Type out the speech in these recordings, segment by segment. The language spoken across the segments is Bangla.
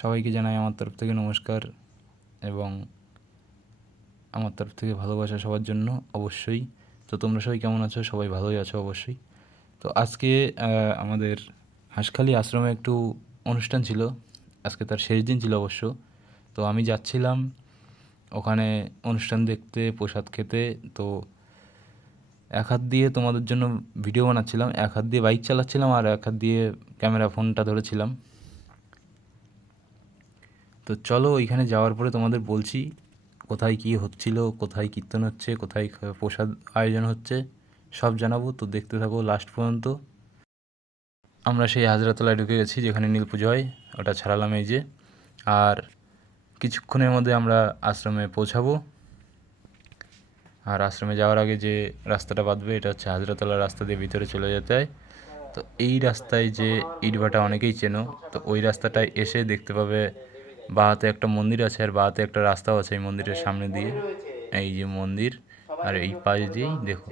সবাইকে জানাই আমার তরফ থেকে নমস্কার এবং আমার তরফ থেকে ভালোবাসা সবার জন্য অবশ্যই। তো তোমরা সবাই কেমন আছো? সবাই ভালোই আছো অবশ্যই। তো আজকে আমাদের হাঁসখালি আশ্রমে একটু অনুষ্ঠান ছিল। আজকে তার শেষ দিন ছিল অবশ্য। তো আমি যাচ্ছিলাম ওখানে অনুষ্ঠান দেখতে, প্রসাদ খেতে। তো এক হাত দিয়ে তোমাদের জন্য ভিডিও বানাচ্ছিলাম, এক হাত দিয়ে বাইক চালাচ্ছিলাম আর এক হাত দিয়ে ক্যামেরা ফোনটা ধরেছিলাম। তো চলো ওইখানে যাওয়ার পরে তোমাদের বলছি কোথায় কী হচ্ছিল, কোথায় কীর্তন হচ্ছে, কোথায় প্রসাদ আয়োজন হচ্ছে, সব জানাবো। তো দেখতে থাকো লাস্ট পর্যন্ত। আমরা সেই হাজরাতলায় ঢুকে গেছি যেখানে নীল পুজো হয়, ওটা ছাড়ালাম এই যে। আর কিছুক্ষণের মধ্যে আমরা আশ্রমে পৌঁছাবো। আর আশ্রমে যাওয়ার আগে যে রাস্তাটা বাঁধবে এটা হচ্ছে হাজরাতলার রাস্তা দিয়ে ভিতরে চলে যেতে হয়। তো এই রাস্তায় যে ইটভাটা অনেকেই চেনো, তো ওই রাস্তাটায় এসে দেখতে পাবে বাঁহাতে একটা মন্দির আছে আর বাঁহাতে একটা রাস্তাও আছে এই মন্দিরের সামনে দিয়ে। এই যে মন্দির, আর এই পাশ দিয়েই দেখো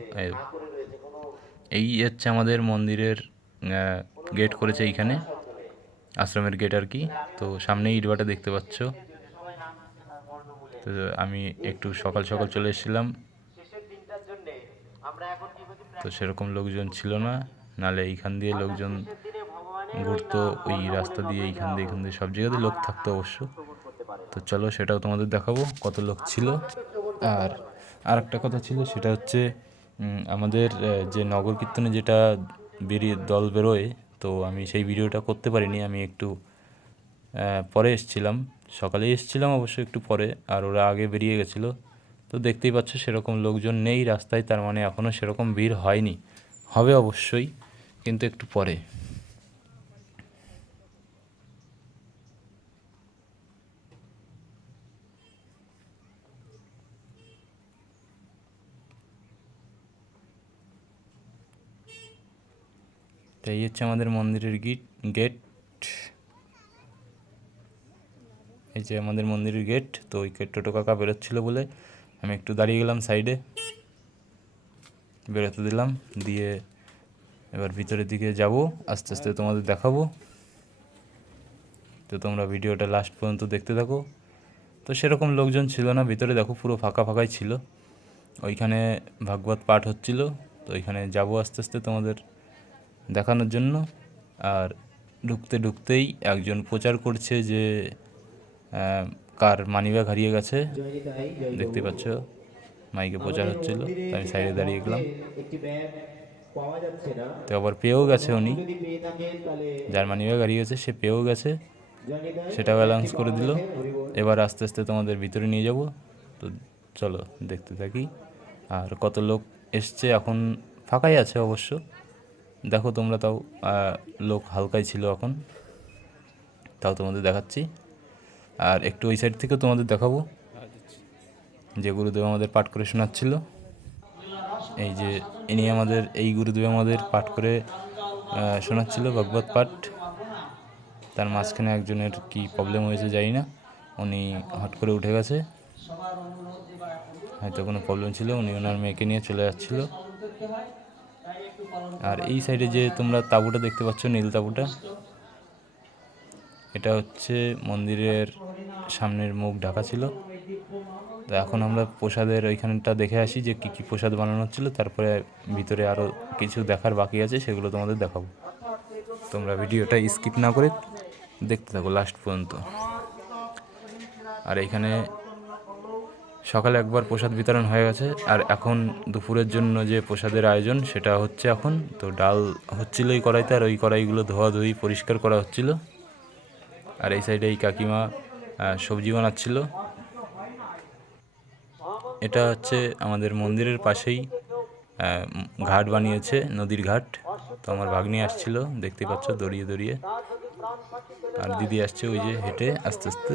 এই হচ্ছে আমাদের মন্দিরের গেট করেছে এইখানে, আশ্রমের গেট আর কি। তো সামনেই ইটভাটা দেখতে পাচ্ছ। তো আমি একটু সকাল সকাল চলে এসেছিলাম, তো সেরকম লোকজন ছিল না, নাহলে এইখান দিয়ে লোকজন ঘুরতো, ওই রাস্তা দিয়ে এইখান দিয়ে সব জায়গাতে লোক থাকতো অবশ্য। তো চলো সেটাও তোমাদের দেখাবো কত লোক ছিল। আর একটা কথা ছিল, সেটা হচ্ছে আমাদের যে নগর কীর্তনে যেটা দল বেরোয়, তো আমি সেই ভিডিওটা করতে পারিনি। আমি একটু পরে এসেছিলাম, সকালেই এসেছিলাম অবশ্য একটু পরে, আর ওরা আগে বেরিয়ে গেছিলো। তো দেখতেই পাচ্ছ সেরকম লোকজন নেই রাস্তায়, তার মানে এখনও সেরকম ভিড় হয়নি। হবে অবশ্যই, কিন্তু একটু পরে। তো এই হচ্ছে আমাদের মন্দিরের গেট। এই যে আমাদের মন্দিরের গেট। তো ওই টোটো কাকা বেরোচ্ছিলো বলে আমি একটু দাঁড়িয়ে গেলাম সাইডে, বেরোতে দিলাম। দিয়ে এবার ভিতরের দিকে যাব, আস্তে আস্তে তোমাদের দেখাবো। তো তোমরা ভিডিওটা লাস্ট পর্যন্ত দেখতে থাকো। তো সেরকম লোকজন ছিল না ভিতরে, দেখো পুরো ফাঁকা ফাঁকাই ছিল। ওইখানে ভাগবত পাঠ হচ্ছিল, তো ওইখানে যাব আস্তে আস্তে তোমাদের দেখানোর জন্য। আর ঢুকতেই একজন প্রচার করছে যে কার মানিব্যাগ হারিয়ে গেছে, দেখতে পাচ্ছ মাইকে প্রচার হচ্ছিল। তো আমি সাইডে দাঁড়িয়ে গেলাম। তো আবার পেয়েও গেছে উনি, যার মানিব্যাগ হারিয়ে গেছে সে পেয়েও গেছে, সেটাও অ্যানাউন্স করে দিল। এবার আস্তে আস্তে তোমাদের ভিতরে নিয়ে যাব। তো চলো দেখতে থাকি। আর কত লোক এসছে, এখন ফাঁকাই আছে অবশ্য, দেখো তোমরা। তাও লোক হালকাই ছিল এখন, তাও তোমাদের দেখাচ্ছি। আর একটু ওই সাইড থেকেও তোমাদের দেখাবো যে গুরুদেব আমাদের পাঠ করে শোনাচ্ছিল। এই যে এই গুরুদেব আমাদের পাঠ করে শোনাচ্ছিল ভাগবত পাঠ। তার মাঝখানে একজনের কি প্রবলেম হয়েছে জানি না, উনি হট করে উঠে গেছে, হয়তো কোনো প্রবলেম ছিল, উনি ওনার মেয়েকে নিয়ে চলে যাচ্ছিল। আর এই সাইডে যে তোমরা তাঁবুটা দেখতে পাচ্ছ, নীল তাঁবুটা, এটা হচ্ছে মন্দিরের সামনের মুখ ঢাকা ছিল। তো এখন আমরা প্রসাদের ওইখানটা দেখে আসি যে কী কী প্রসাদ বানানো হচ্ছিলো, তারপরে ভিতরে আরও কিছু দেখার বাকি আছে, সেগুলো তোমাদের দেখাবো। তোমরা ভিডিওটা স্কিপ না করে দেখতে থাকো লাস্ট পর্যন্ত। আর এইখানে সকালে একবার প্রসাদ বিতরণ হয়ে গেছে, আর এখন দুপুরের জন্য যে প্রসাদের আয়োজন সেটা হচ্ছে এখন। তো ডাল হচ্ছিল এই কড়াইতে, আর ওই কড়াইগুলো ধোয়াধুয়ি পরিষ্কার করা হচ্ছিল। আর এই সাইডে এই কাকিমা সবজি বানাচ্ছিল। এটা হচ্ছে আমাদের মন্দিরের পাশেই ঘাট বানিয়েছে, নদীর ঘাট। তো আমার ভাগ্নি আসছিল, দেখতে পাচ্ছ দড়িয়ে দড়িয়ে, আর দিদি আসছে ওই যে হেঁটে আস্তে আস্তে।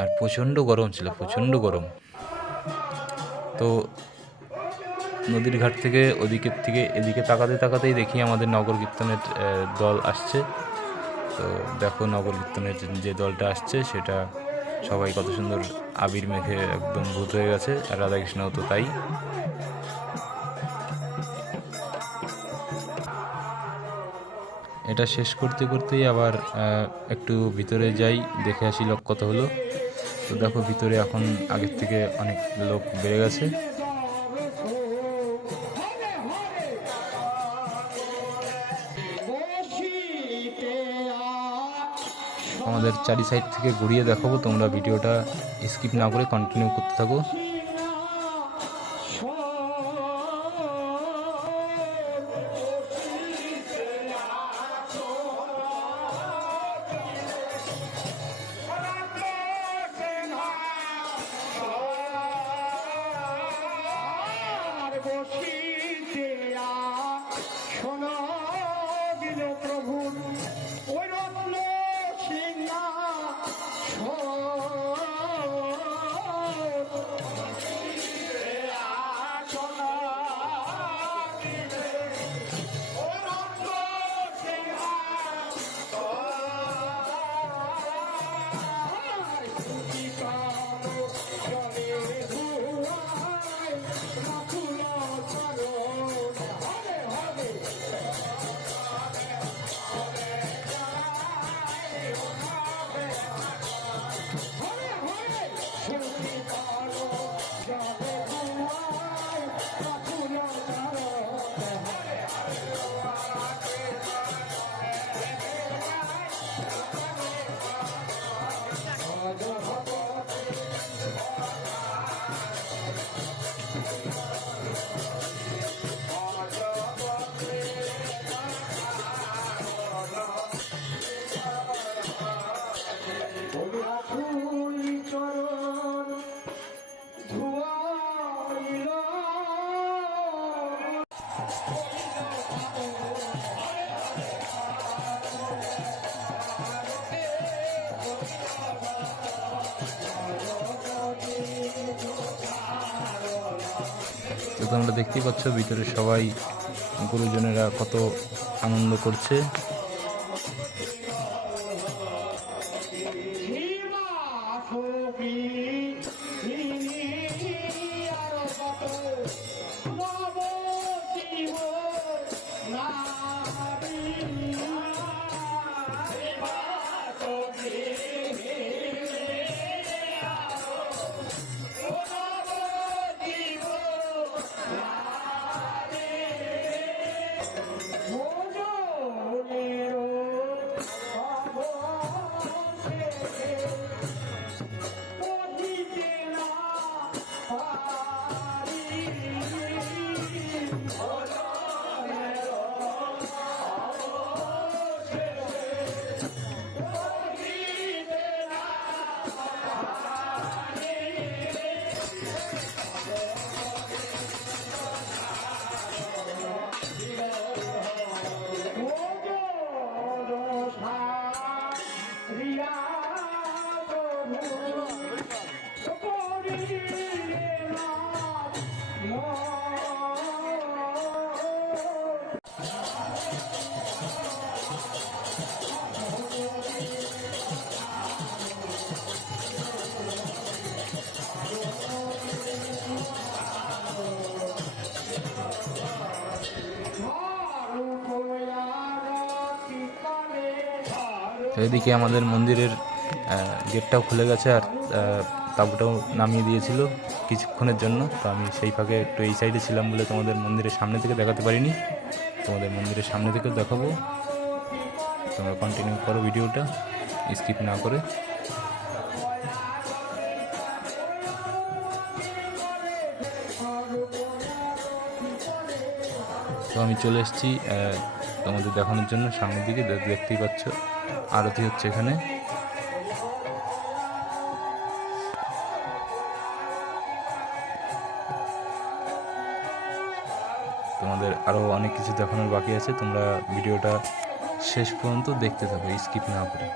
আর প্রচণ্ড গরম ছিল, প্রচণ্ড গরম। তো নদীর ঘাট থেকে ওদিকের থেকে এদিকে তাকাতেই দেখি আমাদের নগর কীর্তনের দল আসছে। তো দেখো নগর কীর্তনের যে দলটা আসছে সেটা সবাই কত সুন্দর আবির মেখে একদম ভূত হয়ে গেছে, আর রাধাকৃষ্ণও তো তাই। এটা শেষ করতে করতেই আবার একটু ভিতরে যাই, দেখে আসি লোক কত হলো। তো দেখো ভিতরে এখন আগের থেকে অনেক লোক বেড়ে গেছে। আমাদের চারি সাইড থেকে ঘুরিয়ে দেখাবো, তোমরা ভিডিওটা স্কিপ না করে কন্টিনিউ করতে থাকো। তো তোমরা দেখতেই পাচ্ছ ভিতরে সবাই গুরুজনেরা কত আনন্দ করছে। তো এদিকে আমাদের মন্দিরের গেটটাও খুলে গেছে, আর তাঁবুটাও নামিয়ে দিয়েছিল কিছুক্ষণের জন্য। তো আমি সেই ফাঁকে একটু এই সাইডে ছিলাম বলে তোমাদের মন্দিরের সামনে থেকে দেখাতে পারিনি, তোমাদের মন্দিরের সামনে থেকেও দেখাবো। তোমরা কন্টিনিউ করো ভিডিওটা স্কিপ না করে। তো আমি চলে এসেছি তোমাদের দেখানোর জন্য সামনের দিকে। দেখতেই পাচ্ছ আরতি হচ্ছে এখানে। তোমাদের আরও অনেক কিছু দেখানোর বাকি আছে, তোমরা ভিডিওটা শেষ পর্যন্ত দেখতে থাকো স্কিপ না করে।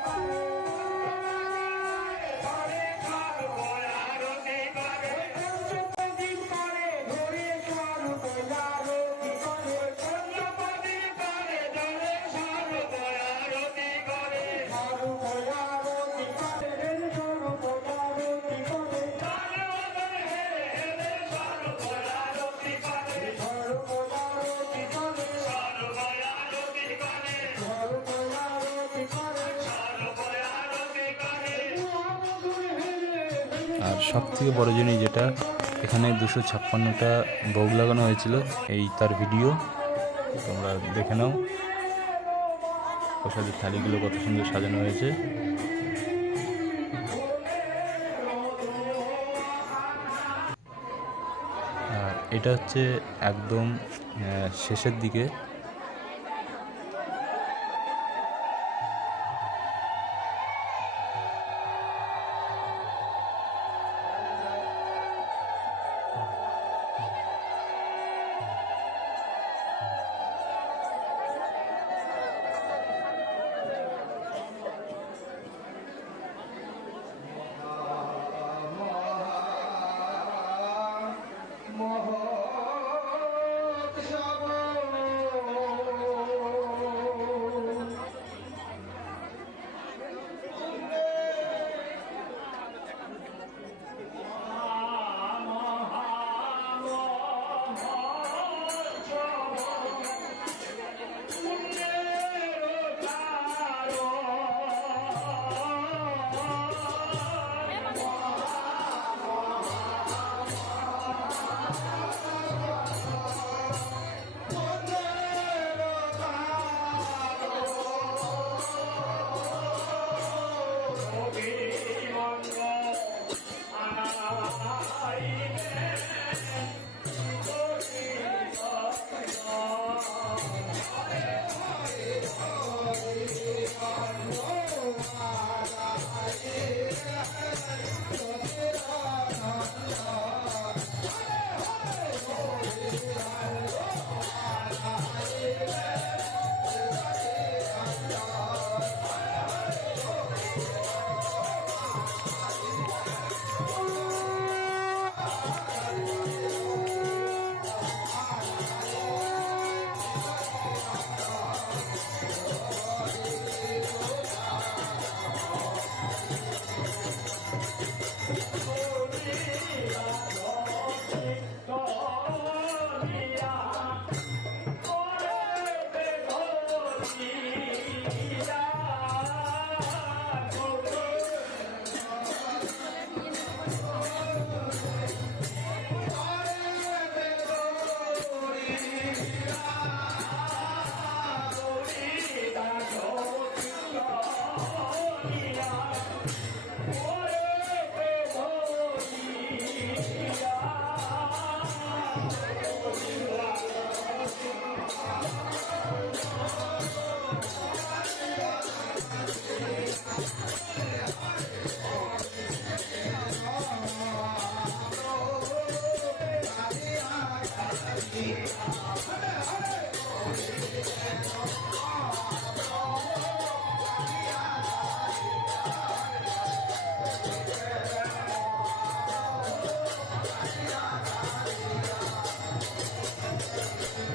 আর সব থেকে বড় জিনিস যেটা, এখানে 256টা ভোগ লাগানো হয়েছিল, এই তার ভিডিও তোমরা দেখে নাও। প্রসাদের থালিগুলো কত সুন্দর সাজানো হয়েছে। আর এটা হচ্ছে একদম শেষের দিকে।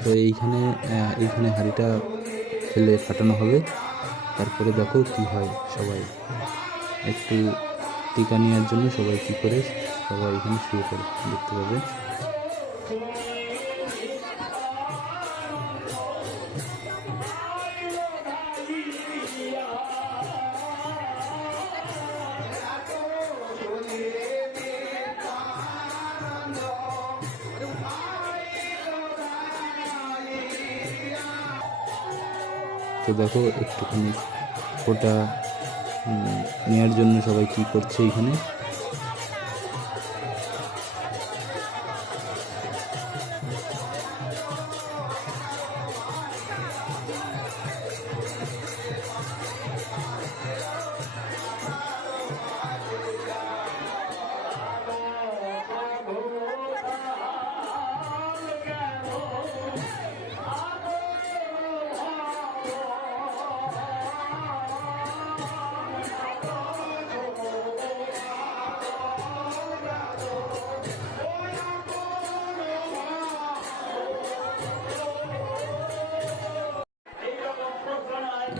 তো এইখানে হাঁড়িটা ফেলে ফাটানো হবে। তারপরে দেখো কি হয়। সবাই একটু টিকা নেওয়ার জন্য সবাই কী করে সবাই এখানে শুয়ে পড়ে, দেখতে পাবে। তো দেখো একটুখানি ফোঁটা নেওয়ার জন্য সবাই কি করছে এখানে।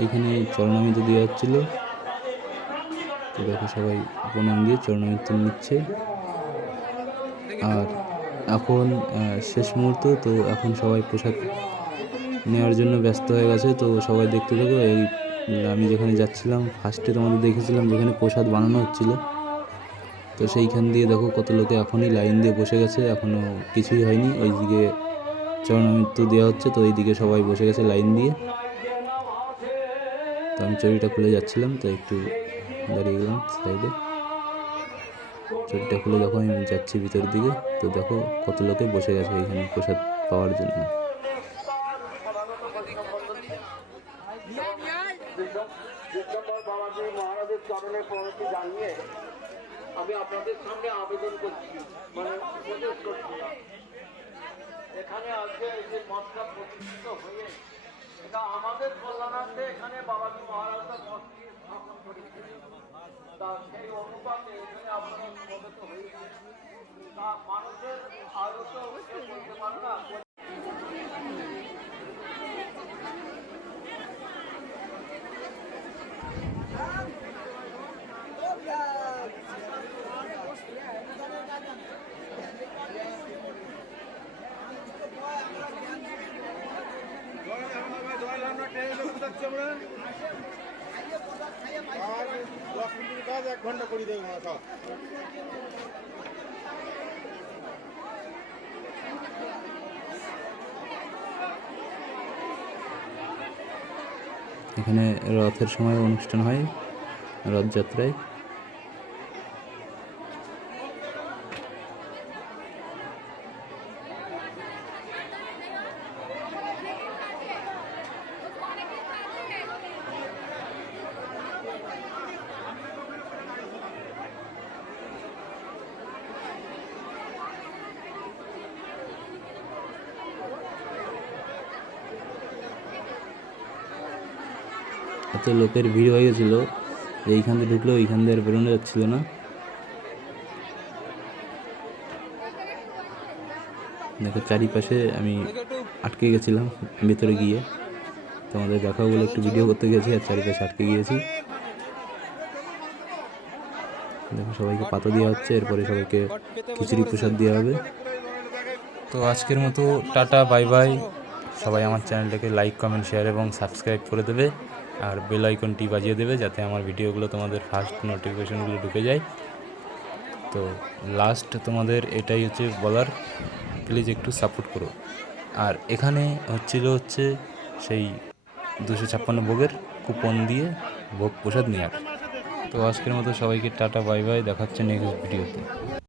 এখানে চরণামৃত দেওয়া হচ্ছিল। তো দেখো সবাই প্রণাম দিয়ে চরণামৃত নিচ্ছে। আর এখন শেষ মুহূর্ত, তো এখন সবাই প্রসাদ নেওয়ার জন্য ব্যস্ত হয়ে গেছে। তো সবাই দেখতে থাকো। আমি যেখানে যাচ্ছিলাম ফার্স্টে তোমাদের দেখেছিলাম যেখানে প্রসাদ বানানো হচ্ছিল, তো সেইখান দিয়ে দেখো কত লোকে এখনই লাইন দিয়ে বসে গেছে, এখনও কিছুই হয়নি। ওইদিকে চরণামৃত্যু দেওয়া হচ্ছে, তো এইদিকে সবাই বসে গেছে লাইন দিয়ে। তো আমি চড়িটা খুলে যাচ্ছিলাম, তো একটু দাঁড়িয়ে গেলাম সাইডে। চড়িটা খুলে যখন আমি যাচ্ছি ভিতরের দিকে, তো দেখো কত লোকে বসে গেছে এইখানে প্রসাদ পাওয়ার জন্য। মহারাজের চরণে প্রণতি জানিয়ে আমি আপনাদের সামনে আবেদন করছি, মানে উপদেশ করছি। এখানে আজকে এই যে মঠটা প্রতিষ্ঠিত হয়ে, এটা আমাদের কল্যাণার্থে এখানে বাবাজি মহারাজের মঠটি স্থাপন করেছিলেন। তা সেই অনুপাতে এখানে আপনারা সমবেত হয়েছে। তা মানুষের আরো তো বলতে পারে না। এক ঘন্টা করে দেবে সব। এখানে রথের সময় অনুষ্ঠান হয়, রথযাত্রায়। এত লোকের ভিড় হয়ে গেছিলো যে এইখান দিয়ে ঢুকলেও এইখান দিয়ে আর বেরোনো যাচ্ছিল না। দেখো চারিপাশে আমি আটকে গেছিলাম ভেতরে গিয়ে, তোমাদের দেখাও বলে একটু ভিডিও করতে গেছি আর চারিপাশে আটকে গিয়েছি। দেখো সবাইকে পাতা দেওয়া হচ্ছে, এরপরে সবাইকে খিচুড়ি প্রসাদ দেওয়া হবে। তো আজকের মতো টাটা, বাই বাই। সবাই আমার চ্যানেলটাকে লাইক, কমেন্ট, শেয়ার এবং সাবস্ক্রাইব করে দেবে, আর বেল আইকনটি বাজিয়ে দেবে যাতে আমার ভিডিওগুলো তোমাদের ফার্স্ট নোটিফিকেশনগুলো ঢুকে যায়। তো লাস্ট তোমাদের এটাই হচ্ছে বলার, প্লিজ একটু সাপোর্ট করো। আর এখানে হচ্ছে সেই 256 ভোগের কুপন দিয়ে ভোগ প্রসাদ নেওয়ার। তো আজকের মতো সবাইকে টাটা, বাই বাই। দেখা হচ্ছে নেক্সট ভিডিওতে।